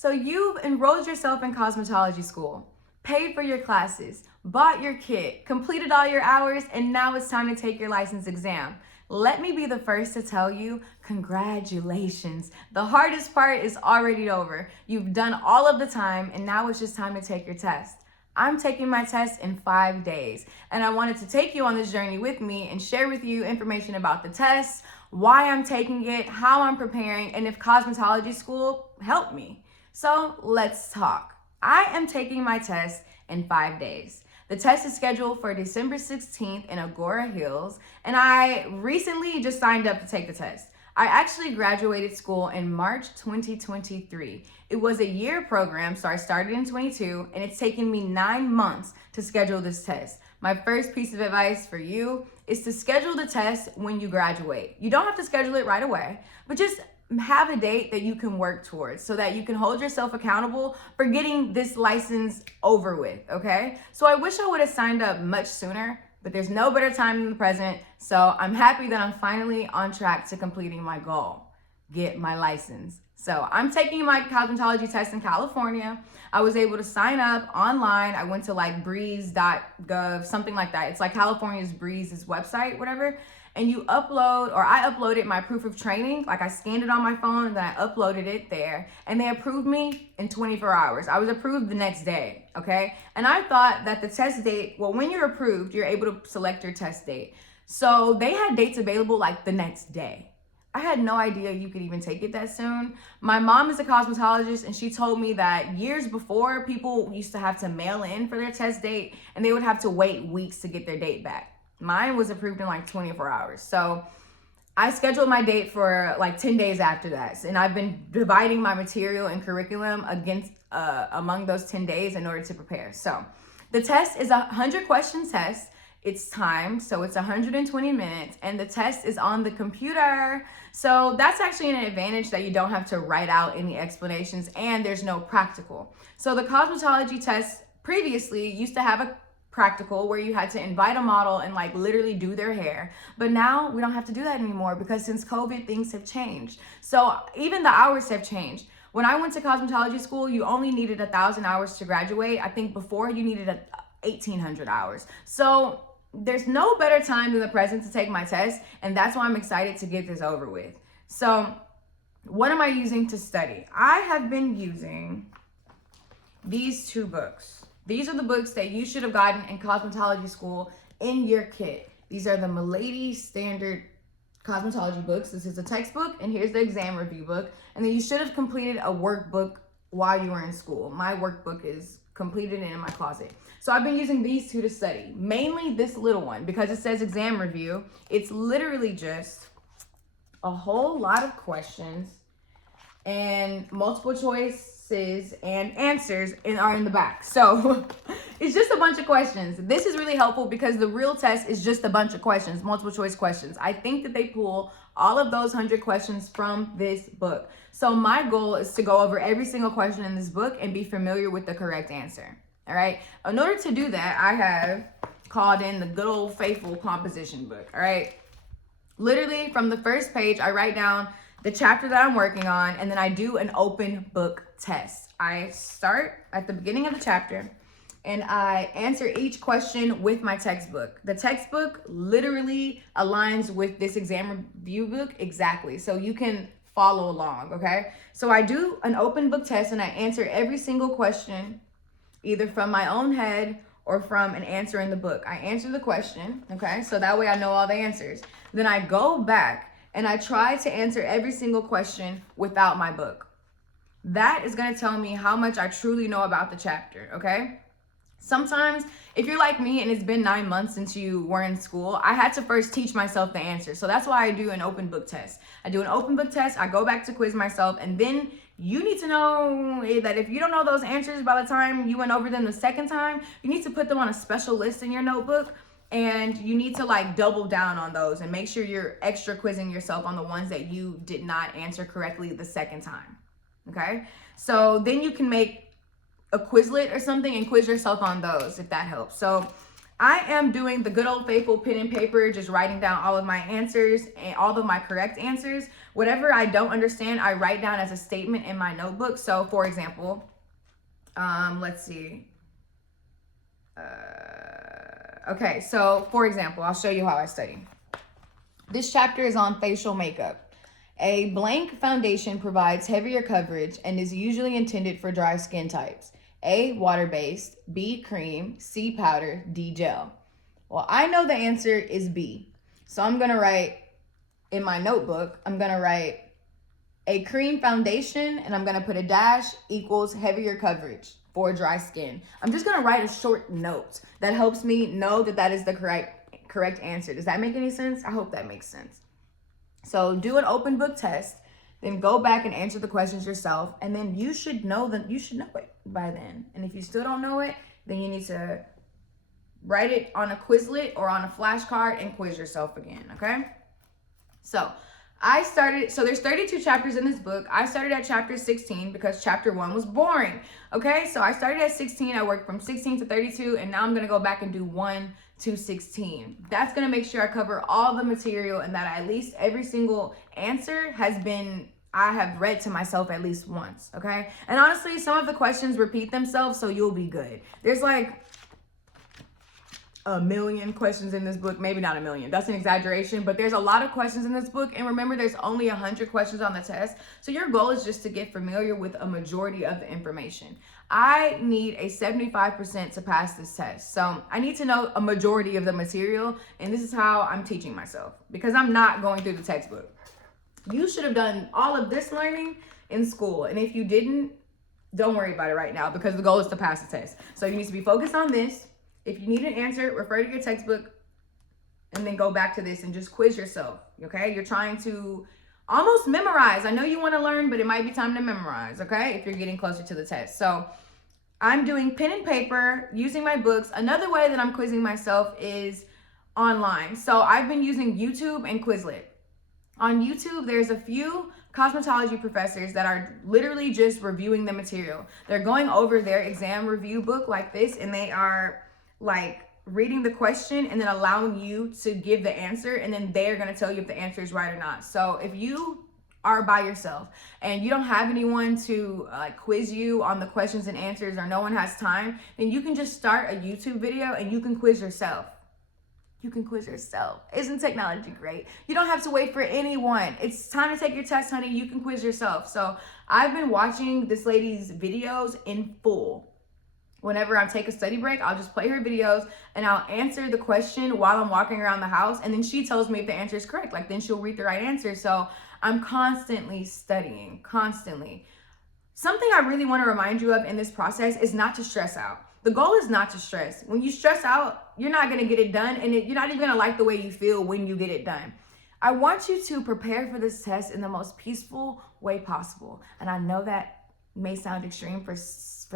So you've enrolled yourself in cosmetology school, paid for your classes, bought your kit, completed all your hours, and now it's time to take your license exam. Let me be the first to tell you, congratulations. The hardest part is already over. You've done all of the time, and now it's just time to take your test. I'm taking my test in 5 days, and I wanted to take you on this journey with me and share with you information about the test, why I'm taking it, how I'm preparing, and if cosmetology school helped me. So let's talk. I am taking my test in 5 days. The test is scheduled for December 16th in Agora Hills, and I recently just signed up to take the test. I actually graduated school in March 2023. It was a year program, so I started in 22, and it's taken me 9 months to schedule this test. My first piece of advice for you is to schedule the test when you graduate. You don't have to schedule it right away, but just have a date that you can work towards so that you can hold yourself accountable for getting this license over with, okay? So I wish I would have signed up much sooner, but there's no better time than the present. So I'm happy that I'm finally on track to completing my goal, get my license. So I'm taking my cosmetology test in California. I was able to sign up online. I went to like breeze.gov, something like that. It's like California's Breeze's website, whatever. And you upload, or I uploaded my proof of training. Like I scanned it on my phone and then I uploaded it there. And they approved me in 24 hours. I was approved the next day, okay? And I thought that the test date, well, when you're approved, you're able to select your test date. So they had dates available like the next day. I had no idea you could even take it that soon. My mom is a cosmetologist and she told me that years before, people used to have to mail in for their test date and they would have to wait weeks to get their date back. Mine was approved in like 24 hours. So I scheduled my date for like 10 days after that. And I've been dividing my material and curriculum among those 10 days in order to prepare. So the test is a 100 question test. It's timed, so it's 120 minutes, and the test is on the computer. So that's actually an advantage that you don't have to write out any explanations, and there's no practical. So the cosmetology test previously used to have a practical where you had to invite a model and like literally do their hair. But now we don't have to do that anymore because since COVID, things have changed. So even the hours have changed. When I went to cosmetology school, you only needed 1,000 hours to graduate. I think before you needed 1,800 hours. So there's no better time than the present to take my test, and that's why I'm excited to get this over with. So what am I using to study? I have been using these 2 books. These are the books that you should have gotten in cosmetology school in your kit. These are the Milady Standard Cosmetology books. This is a textbook, and here's the exam review book. And then you should have completed a workbook while you were in school. My workbook is completed and in my closet. So I've been using these 2 to study, mainly this little one because it says exam review. It's literally just a whole lot of questions and multiple choices and answers are in the back. So it's just a bunch of questions. This is really helpful because the real test is just a bunch of questions, multiple choice questions. I think that they pull all of those 100 questions from this book. So my goal is to go over every single question in this book and be familiar with the correct answer. All right. In order to do that, I have called in the good old faithful composition book. All right. Literally from the first page, I write down the chapter that I'm working on, and then I do an open book test. I start at the beginning of the chapter and I answer each question with my textbook. The textbook literally aligns with this exam review book exactly, so you can follow along, okay? So I do an open book test and I answer every single question either from my own head or from an answer in the book. I answer the question, okay? So that way I know all the answers. Then I go back and I try to answer every single question without my book. That is gonna tell me how much I truly know about the chapter, okay? Sometimes, if you're like me and it's been 9 months since you were in school, I had to first teach myself the answer. So that's why I do an open book test. I do an open book test, I go back to quiz myself, and then you need to know that if you don't know those answers by the time you went over them the second time, you need to put them on a special list in your notebook, and you need to like double down on those and make sure you're extra quizzing yourself on the ones that you did not answer correctly the second time, okay? So then you can make a Quizlet or something and quiz yourself on those if that helps. So I am doing the good old faithful pen and paper, just writing down all of my answers and all of my correct answers. Whatever I don't understand, I write down as a statement in my notebook. So for example, let's see. Okay, so for example, I'll show you how I study. This chapter is on facial makeup. A blank foundation provides heavier coverage and is usually intended for dry skin types. A, water-based, B, cream, C, powder, D, gel. Well, I know the answer is B. So I'm going to write in my notebook, I'm going to write a cream foundation and I'm going to put a dash equals heavier coverage for dry skin. I'm just going to write a short note that helps me know that that is the correct answer. Does that make any sense? I hope that makes sense. So do an open book test, then go back and answer the questions yourself, and then you should know it by then. And if you still don't know it, then you need to write it on a Quizlet or on a flashcard and quiz yourself again, okay? So there's 32 chapters in this book. I started at chapter 16 because chapter 1 was boring, okay? So I started at 16, I worked from 16 to 32, and now I'm gonna go back and do 1 to 16. That's gonna make sure I cover all the material and that at least every single answer I have read to myself at least once, okay? And honestly, some of the questions repeat themselves, so you'll be good. There's like a million questions in this book. Maybe not a million, that's an exaggeration, but there's a lot of questions in this book. And remember, there's only 100 questions on the test. So your goal is just to get familiar with a majority of the information. I need a 75% to pass this test. So I need to know a majority of the material. And this is how I'm teaching myself, because I'm not going through the textbook. You should have done all of this learning in school. And if you didn't, don't worry about it right now, because the goal is to pass the test. So you need to be focused on this. If you need an answer, refer to your textbook and then go back to this and just quiz yourself, okay? You're trying to almost memorize. I know you want to learn, but it might be time to memorize, okay? If you're getting closer to the test. So I'm doing pen and paper, using my books. Another way that I'm quizzing myself is online. So I've been using YouTube and Quizlet. On YouTube, there's a few cosmetology professors that are literally just reviewing the material. They're going over their exam review book like this, and they are like reading the question and then allowing you to give the answer, and then they're going to tell you if the answer is right or not. So if you are by yourself and you don't have anyone to quiz you on the questions and answers, or no one has time, then you can just start a YouTube video and you can quiz yourself. You can quiz yourself. Isn't technology great? You don't have to wait for anyone. It's time to take your test, honey. You can quiz yourself. So I've been watching this lady's videos in full. Whenever I take a study break, I'll just play her videos and I'll answer the question while I'm walking around the house. And then she tells me if the answer is correct. Like, then she'll read the right answer. So I'm constantly studying, constantly. Something I really want to remind you of in this process is not to stress out. The goal is not to stress. When you stress out, you're not going to get it done. And you're not even going to like the way you feel when you get it done. I want you to prepare for this test in the most peaceful way possible. And I know that may sound extreme for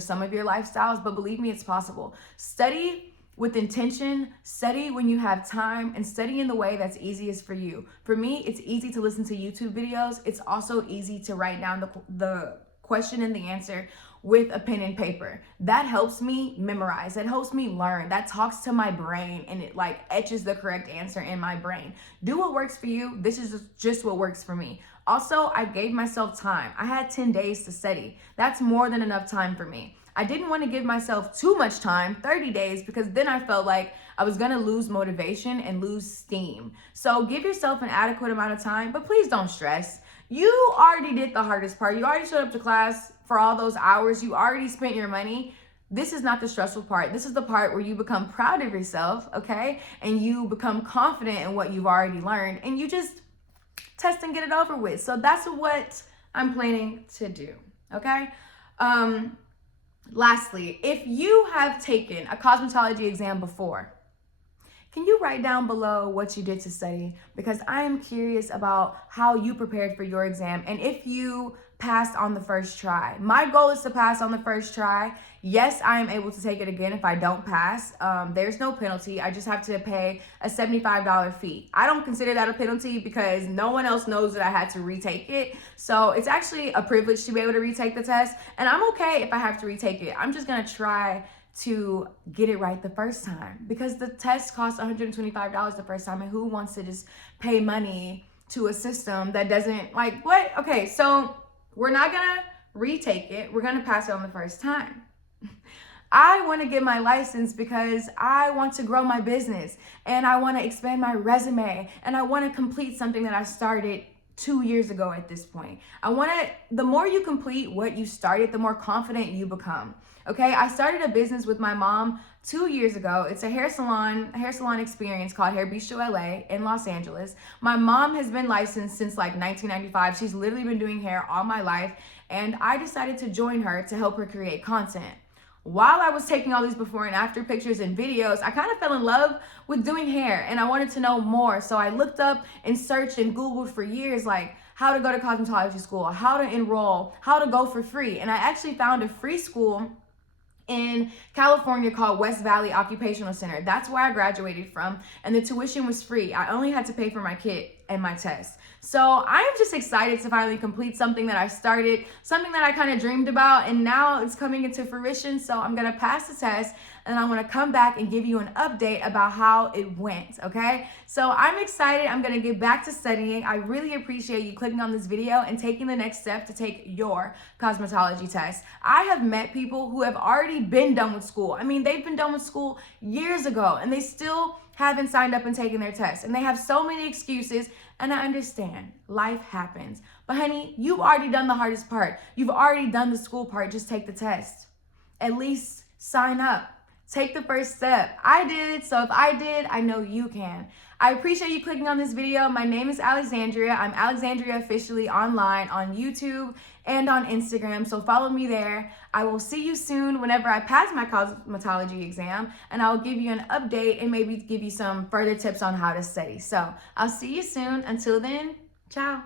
some of your lifestyles, but believe me, it's possible. Study with intention, study when you have time, and study in the way that's easiest for you. For me, it's easy to listen to YouTube videos. It's also easy to write down the question and the answer with a pen and paper. That helps me memorize. That helps me learn. That talks to my brain and it like etches the correct answer in my brain. Do what works for you. This is just what works for me. Also, I gave myself time. I had 10 days to study. That's more than enough time for me. I didn't want to give myself too much time, 30 days, because then I felt like I was going to lose motivation and lose steam. So give yourself an adequate amount of time, but please don't stress. You already did the hardest part. You already showed up to class for all those hours. You already spent your money. This is not the stressful part. This is the part where you become proud of yourself, okay? And you become confident in what you've already learned, and you just test and get it over with. So that's what I'm planning to do, okay? Lastly, if you have taken a cosmetology exam before, can you write down below what you did to study? Because I am curious about how you prepared for your exam and if you passed on the first try. My goal is to pass on the first try. Yes, I am able to take it again if I don't pass. There's no penalty. I just have to pay a $75 fee. I don't consider that a penalty because no one else knows that I had to retake it. So it's actually a privilege to be able to retake the test. And I'm okay if I have to retake it. I'm just gonna try to get it right the first time, because the test costs $125 the first time, and who wants to just pay money to a system that doesn't, like, what? Okay, so we're not gonna retake it. We're gonna pass it on the first time. I want to get my license because I want to grow my business and I want to expand my resume and I want to complete something that I started 2 years ago at this point. The more you complete what you started, the more confident you become. Okay, I started a business with my mom 2 years ago. It's a hair salon experience called Hair Bistro LA in Los Angeles. My mom has been licensed since like 1995. She's literally been doing hair all my life, and I decided to join her to help her create content. While I was taking all these before and after pictures and videos, I kind of fell in love with doing hair and I wanted to know more. So I looked up and searched and Googled for years, like how to go to cosmetology school, how to enroll, how to go for free. And I actually found a free school in California called West Valley Occupational Center. That's where I graduated from, and the tuition was free. I only had to pay for my kit and my test. So I'm just excited to finally complete something that I started, something that I kind of dreamed about, and now it's coming into fruition. So I'm gonna pass the test, and I'm gonna come back and give you an update about how it went, okay? So I'm excited. I'm gonna get back to studying. I really appreciate you clicking on this video and taking the next step to take your cosmetology test. I have met people who have already been done with school. I mean, they've been done with school years ago, and they still haven't signed up and taken their test. And they have so many excuses, and I understand. Life happens. But honey, you've already done the hardest part. You've already done the school part. Just take the test. At least sign up. Take the first step. I did, so if I did, I know you can. I appreciate you clicking on this video. My name is Alexandria. I'm Alexandria Officially online on YouTube and on Instagram, so follow me there. I will see you soon whenever I pass my cosmetology exam, and I'll give you an update and maybe give you some further tips on how to study. So I'll see you soon. Until then, ciao.